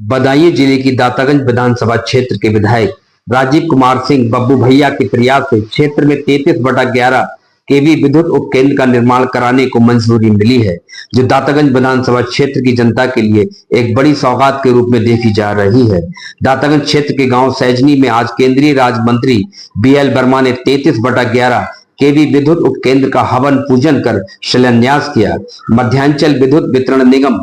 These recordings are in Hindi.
बदायूं जिले की दातागंज विधानसभा क्षेत्र के विधायक राजीव कुमार सिंह बब्बू भैया के प्रयास से क्षेत्र में 33/11 केवी विद्युत उपकेंद्र का निर्माण कराने को मंजूरी मिली है, जो दातागंज विधानसभा क्षेत्र की जनता के लिए एक बड़ी सौगात के रूप में देखी जा रही है। दातागंज क्षेत्र के गांव सैजनी में आज केंद्रीय राज्य मंत्री BL वर्मा ने 33/11 केवी विद्युत उपकेंद्र का हवन पूजन कर शिलान्यास किया। मध्यांचल विद्युत वितरण निगम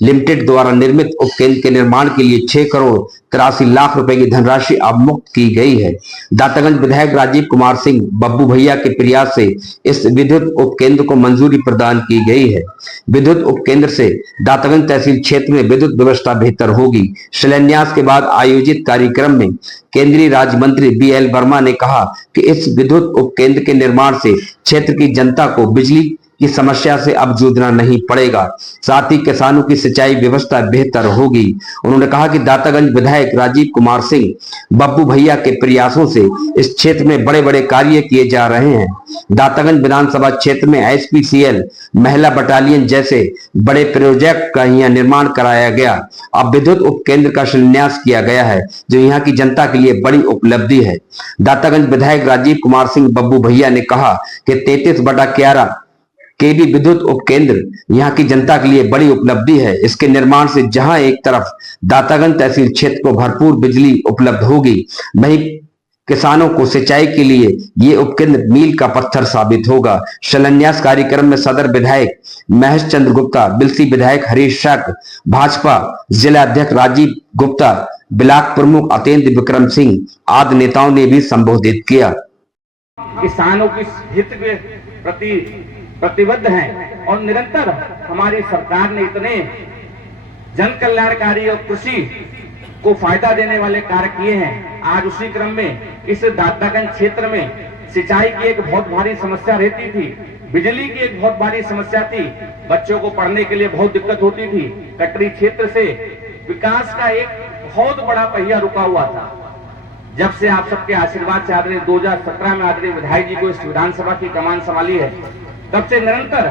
लिमिटेड द्वारा निर्मित उपकेंद्र के निर्माण के लिए 6 करोड़ 83 लाख रुपए की धनराशि अवमुक्त की गई है। दातागंज विधायक राजीव कुमार सिंह बब्बू भैया के प्रयास से इस विद्युत उपकेंद्र को मंजूरी प्रदान की गई है। विद्युत उपकेंद्र से दातागंज तहसील क्षेत्र में विद्युत व्यवस्था बेहतर होगी। शिलान्यास के बाद आयोजित कार्यक्रम में केंद्रीय राज्य मंत्री BL वर्मा ने कहा कि इस विद्युत उपकेंद्र के निर्माण से क्षेत्र की जनता को बिजली की समस्या से अब जूझना नहीं पड़ेगा, साथ ही किसानों की सिंचाई व्यवस्था बेहतर होगी। उन्होंने कहा कि दातागंज विधायक राजीव कुमार सिंह बब्बू भैया के प्रयासों से इस क्षेत्र में बड़े बड़े कार्य किए जा रहे हैं। दातागंज विधानसभा क्षेत्र में SPCL महिला बटालियन जैसे बड़े प्रोजेक्ट का यहाँ निर्माण कराया गया। अब विद्युत उपकेंद्र का शिलान्यास किया गया है, जो यहाँ की जनता के लिए बड़ी उपलब्धि है। दातागंज विधायक राजीव कुमार सिंह बब्बू भैया ने कहा कि 33/11 केवी विद्युत उपकेंद्र यहाँ की जनता के लिए बड़ी उपलब्धि है। इसके निर्माण से जहां एक तरफ दातागंज तहसील क्षेत्र को भरपूर बिजली उपलब्ध होगी, वहीं किसानों को सिंचाई के लिए ये उपकेंद्र मील का पत्थर साबित होगा। शिलान्यास कार्यक्रम में सदर विधायक महेश चंद्र गुप्ता, बिलसी विधायक हरीश शाक, भाजपा जिला अध्यक्ष राजीव गुप्ता, ब्लॉक प्रमुख अतेंद्र विक्रम सिंह आदि नेताओं ने भी संबोधित किया। किसानों की हित के प्रति प्रतिबद्ध हैं और निरंतर हमारी सरकार ने इतने जन कल्याणकारी और कृषि को फायदा देने वाले कार्य किए हैं। आज उसी क्रम में इस दातागंज क्षेत्र में सिंचाई की एक बहुत भारी समस्या रहती थी, बिजली की एक बहुत भारी समस्या थी, बच्चों को पढ़ने के लिए बहुत दिक्कत होती थी। कटरी क्षेत्र से विकास का एक बहुत बड़ा पहिया रुका हुआ था। जब से आप सबके आशीर्वाद से आदरणीय 2017 में आदरणीय विधायक जी को इस विधानसभा की कमान संभाली है, तब से निरंतर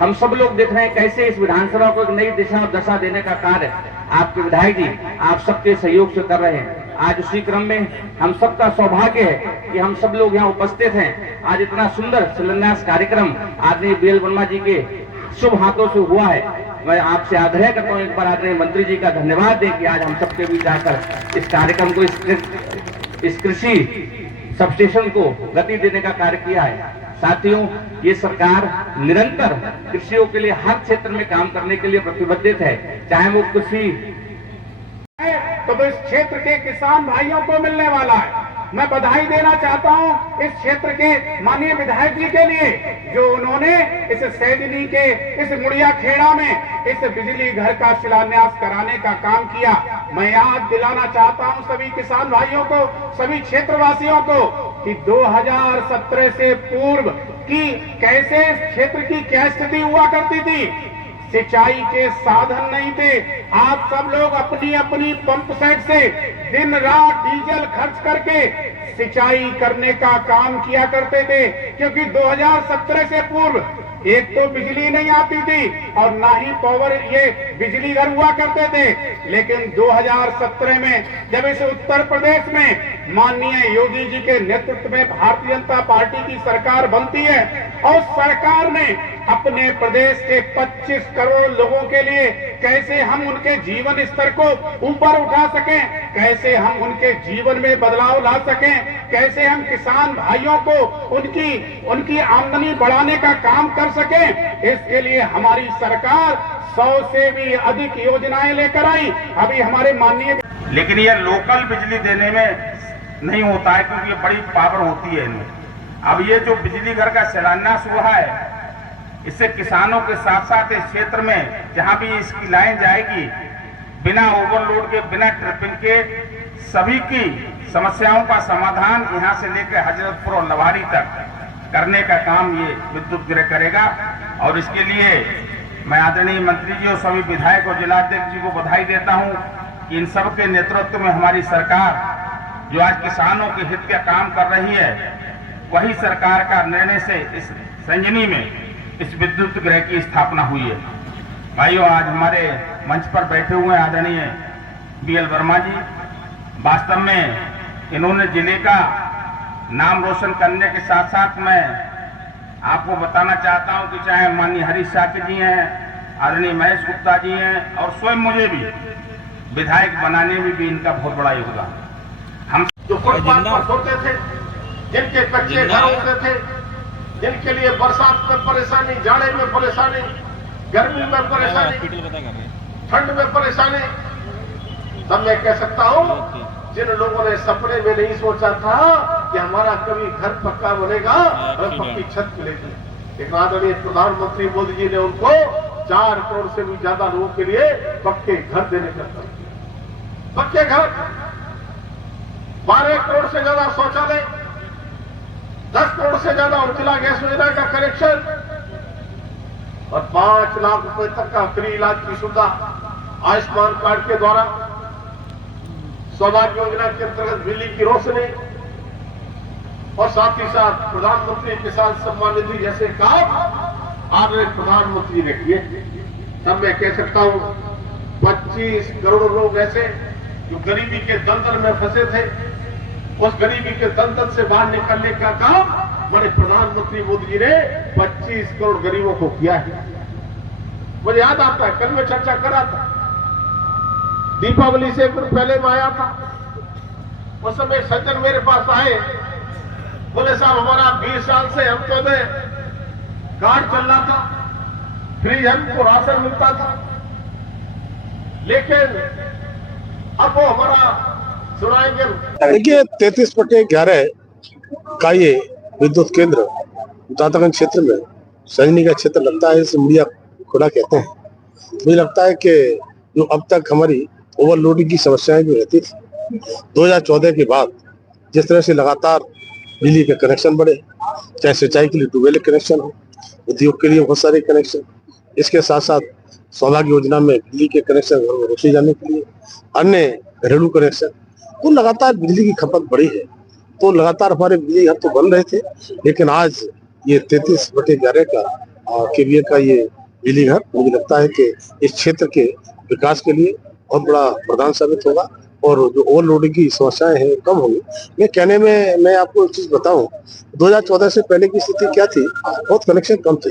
हम सब लोग देख रहे हैं कैसे इस विधानसभा को एक नई दिशा और दशा देने का कार्य आपके विधायक जी आप सबके सहयोग से कर रहे हैं। आज उसी क्रम में हम सबका सौभाग्य है कि हम सब लोग यहाँ उपस्थित हैं। आज इतना सुंदर शिलान्यास कार्यक्रम आदरणीय BL वर्मा जी के शुभ हाथों से हुआ है। मैं आपसे आग्रह करता हूँ एक बार आदरणीय मंत्री जी का धन्यवाद दें कि आज हम सबके बीच आकर इस कार्यक्रम को इस कृषि सबस्टेशन को गति देने का कार्य किया है। साथियों, ये सरकार निरंतर कृषियों के लिए हर क्षेत्र में काम करने के लिए प्रतिबद्ध है, चाहे वो कृषि तो इस क्षेत्र के किसान भाइयों को मिलने वाला है। मैं बधाई देना चाहता हूं इस क्षेत्र के माननीय विधायक जी के लिए, जो उन्होंने इस सैजनी के इस मुड़िया खेड़ा में इस बिजली घर का शिलान्यास कराने का काम किया। मैं याद दिलाना चाहता हूं सभी किसान भाइयों को, सभी क्षेत्रवासियों को कि 2017 से पूर्व की कैसे क्षेत्र की क्या स्थिति हुआ करती थी। सिंचाई के साधन नहीं थे। आप सब लोग अपनी अपनी पंप सेट से दिन रात डीजल खर्च करके सिंचाई करने का काम किया करते थे, क्योंकि 2017 से पूर्व एक तो बिजली नहीं आती थी और ना ही पावर ये बिजली घर हुआ करते थे। लेकिन 2017 में जब इस उत्तर प्रदेश में माननीय योगी जी के नेतृत्व में भारतीय जनता पार्टी की सरकार बनती है और सरकार ने अपने प्रदेश के 25 करोड़ लोगों के लिए कैसे हम उनके जीवन स्तर को ऊपर उठा सकें, कैसे हम उनके जीवन में बदलाव ला सकें, कैसे हम किसान भाइयों को उनकी आमदनी बढ़ाने का काम कर सकें, इसके लिए हमारी सरकार 100 से भी अधिक योजनाएं लेकर आई। अभी हमारे माननीय, लेकिन ये लोकल बिजली देने में नहीं होता है, क्योंकि ये बड़ी पावर होती है इनमें। अब ये जो बिजली घर का शिलान्यास हुआ है, इससे किसानों के साथ साथ इस क्षेत्र में जहां भी इसकी लाइन जाएगी, बिना ओवरलोड के, बिना ट्रिपिंग के, सभी की समस्याओं का समाधान यहां से लेकर हजरतपुर और लवारी तक करने का काम ये विद्युत गृह करेगा। और इसके लिए मैं आदरणीय मंत्री जी और सभी विधायक और जिलाध्यक्ष जी को बधाई देता हूं कि इन सब के नेतृत्व में हमारी सरकार जो आज किसानों के हित का काम कर रही है, वही सरकार का निर्णय से इस संजनी में इस विद्युत गृह की स्थापना हुई है। भाइयों, आज हमारे मंच पर बैठे हुए आदरणीय बीएल वर्मा जी, वास्तव में इन्होंने जिले का नाम रोशन करने के साथ साथ मैं आपको बताना चाहता हूं कि चाहे माननीय हरीश साके जी हैं, आदरणीय महेश गुप्ता जी हैं, और स्वयं मुझे भी विधायक बनाने में भी इनका बहुत बड़ा योगदान। हम जो फुटपाथ पर सोते थे, जिनके कच्चे घर होते थे, जिनके लिए बरसात में परेशानी, जाड़े में परेशानी, गर्मी में परेशानी, ठंड में परेशानी, तब मैं कह सकता हूं जिन लोगों ने सपने में नहीं सोचा था कि हमारा कभी घर पक्का बनेगा और पक्की छत मिलेगी, एक आदरणीय प्रधानमंत्री मोदी जी ने उनको 4 करोड़ से भी ज्यादा लोगों के लिए पक्के घर देने का काम किया। पक्के घर, 12 करोड़ से ज्यादा शौचालय, 10 करोड़ से ज्यादा उज्ज्वला गैस योजना का कनेक्शन और 5 लाख रुपए तक का फ्री इलाज की सुविधा आयुष्मान कार्ड के द्वारा, सौभाग्य योजना के अंतर्गत बिजली की रोशनी और साथ ही साथ प्रधानमंत्री किसान सम्मान निधि जैसे काम आदरणीय प्रधानमंत्री ने किए। तब मैं कह सकता हूं 25 करोड़ लोग ऐसे जो गरीबी के दलदल में फंसे थे, उस गरीबी के दलदल से बाहर निकलने का काम हमारे प्रधानमंत्री मोदी जी ने 25 करोड़ गरीबों को किया है। मुझे याद आता है, कल मैं चर्चा कर रहा था, दीपावली से एक दिन पहले मैं आया था, उस समय एक सज्जन मेरे पास आए, बोले साहब हमारा 20 साल से हमको में कार्ड चल रहा था, फ्री हमको राशन मिलता था, लेकिन अब वो हमारा सुनाएंगे। देखिए 33/11 का ये विद्युत केंद्र दातागंज क्षेत्र में सजनी का क्षेत्र लगता है, इसे मुड़िया खुला कहते हैं। मुझे लगता है कि जो अब तक हमारी ओवरलोडिंग की समस्याएं जो रहती थी, 2014 के बाद जिस तरह से लगातार बिजली के कनेक्शन बढ़े, चाहे सिंचाई के लिए ट्यूबवेल कनेक्शन हो, उद्योग के लिए बहुत सारे कनेक्शन, इसके साथ साथ सौभाग्य योजना में बिजली के कनेक्शन घर में रोशनी जाने के लिए, अन्य घरेलू कनेक्शन, तो लगातार बिजली की खपत बढ़ी है। तो लगातार हमारे बिजली घर तो बन रहे थे, लेकिन आज ये 33/11 का केवीए का ये बिजली घर मुझे लगता है कि इस क्षेत्र के विकास के लिए बहुत बड़ा वरदान साबित होगा और जो ओवरलोडिंग की समस्याएं हैं कम होंगी। मैं कहने में मैं आपको एक चीज बताऊं, 2014 से पहले की स्थिति क्या थी, बहुत कनेक्शन कम थे,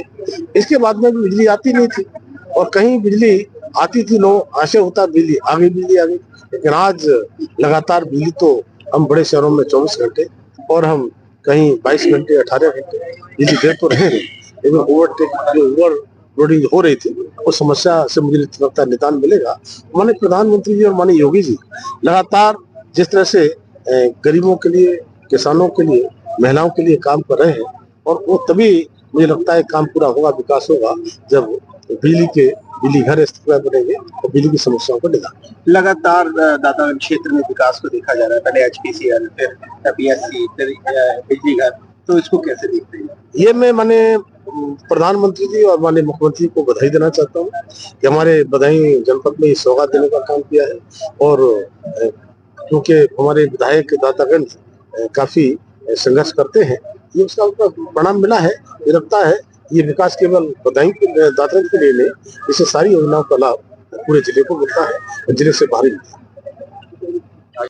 इसके बाद में भी बिजली आती नहीं थी और कहीं बिजली आती थी, लोग आशा होता बिजली आ गई, लेकिन आज लगातार बिजली तो हम बड़े शहरों में 24 घंटे और हम कहीं 22 घंटे 18 घंटे बिजली दे तो रहे हैं, लेकिन ओवर लोडिंग हो रही थी, उस समस्या से मुझे लगता है निदान मिलेगा। माननीय प्रधानमंत्री जी और माननीय योगी जी लगातार जिस तरह से गरीबों के लिए, किसानों के लिए, महिलाओं के लिए काम कर रहे हैं और वो तभी मुझे लगता है काम पूरा होगा, विकास होगा, जब बिजली घर इस तरह बनेंगे और बिजली की समस्याओं को निदान। लगातार दातागंज क्षेत्र में विकास को देखा जा रहा है, पहले HPCL, फिर PSC, फिर बिजली घर, तो इसको कैसे देखते हैं? ये मैं माने प्रधानमंत्री जी और माननीय मुख्यमंत्री को बधाई देना चाहता हूँ कि हमारे बधाई जनपद में सौगात देने का काम किया है और क्योंकि हमारे विधायक दातागंज काफी संघर्ष करते हैं, ये उसका परिणाम मिला है। ये लगता है ये विकास केवल बधाई दातागंज के लिए नहीं, इससे सारी योजनाओं का लाभ पूरे जिले को मिलता है और जिले से बाहर मिलता है।